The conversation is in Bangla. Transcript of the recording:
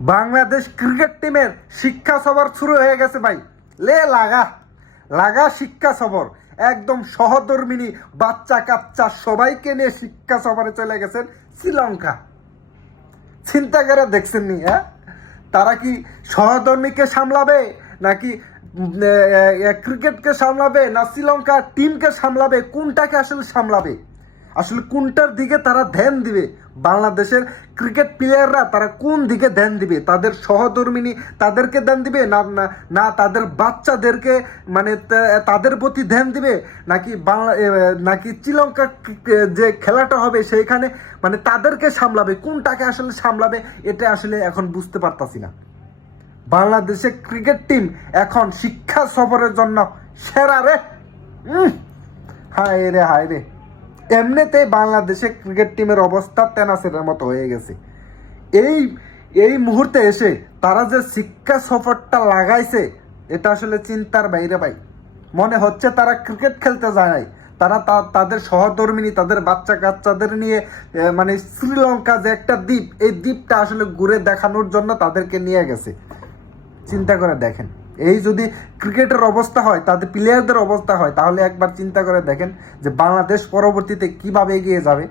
বাংলাদেশ ক্রিকেট টিমের শিক্ষা সফর শুরু হয়ে গেছে ভাই। লে লাগা লাগা শিক্ষা সফর, একদম সহধর্মিনী বাচ্চা কাচ্চা সবাইকে নিয়ে শিক্ষা সফরে চলে গেছেন শ্রীলঙ্কা। চিন্তা করে দেখছেন নি? হ্যাঁ, তারা কি সহধর্মীকে সামলাবে নাকি ক্রিকেটকে সামলাবে, না শ্রীলঙ্কা টিমকে সামলাবে? কোনটাকে আসলে সামলাবে? আসলে কোনটার দিকে তারা ধ্যান দিবে? বাংলাদেশের ক্রিকেট প্লেয়াররা তারা কোন দিকে ধ্যান দিবে? তাদের সহধর্মিনী তাদেরকে ধ্যান দিবে, না না না তাদের বাচ্চাদেরকে, মানে তাদের প্রতি ধ্যান দিবে, নাকি নাকি শ্রীলঙ্কা যে খেলাটা হবে সেইখানে মানে তাদেরকে সামলাবে? কোনটাকে আসলে সামলাবে এটা আসলে এখন বুঝতে পারতাছি না। বাংলাদেশের ক্রিকেট টিম এখন শিক্ষা সফরের জন্য সেরা রে। হায় রে হায় রে, এমনিতেই বাংলাদেশের ক্রিকেট টিমের অবস্থা তেনাসের মতো হয়ে গেছে। এই এই মুহূর্তে এসে তারা যে শিক্ষা সফরটা লাগাইছে এটা আসলে চিন্তার বাইরে ভাই। মনে হচ্ছে তারা ক্রিকেট খেলতে যায় নাই, তারা তাদের সহধর্মিনী তাদের বাচ্চা কাচ্চাদের নিয়ে মানে শ্রীলঙ্কা যে একটা দ্বীপ, এই দ্বীপটা আসলে ঘুরে দেখানোর জন্য তাদেরকে নিয়ে গেছে। চিন্তা করে দেখেন, এই যদি ক্রিকেটের অবস্থা হয়, তাদের প্লেয়ারদের অবস্থা হয়, তাহলে একবার চিন্তা করে দেখেন যে বাংলাদেশ পরবর্তীতে কিভাবে এগিয়ে যাবে।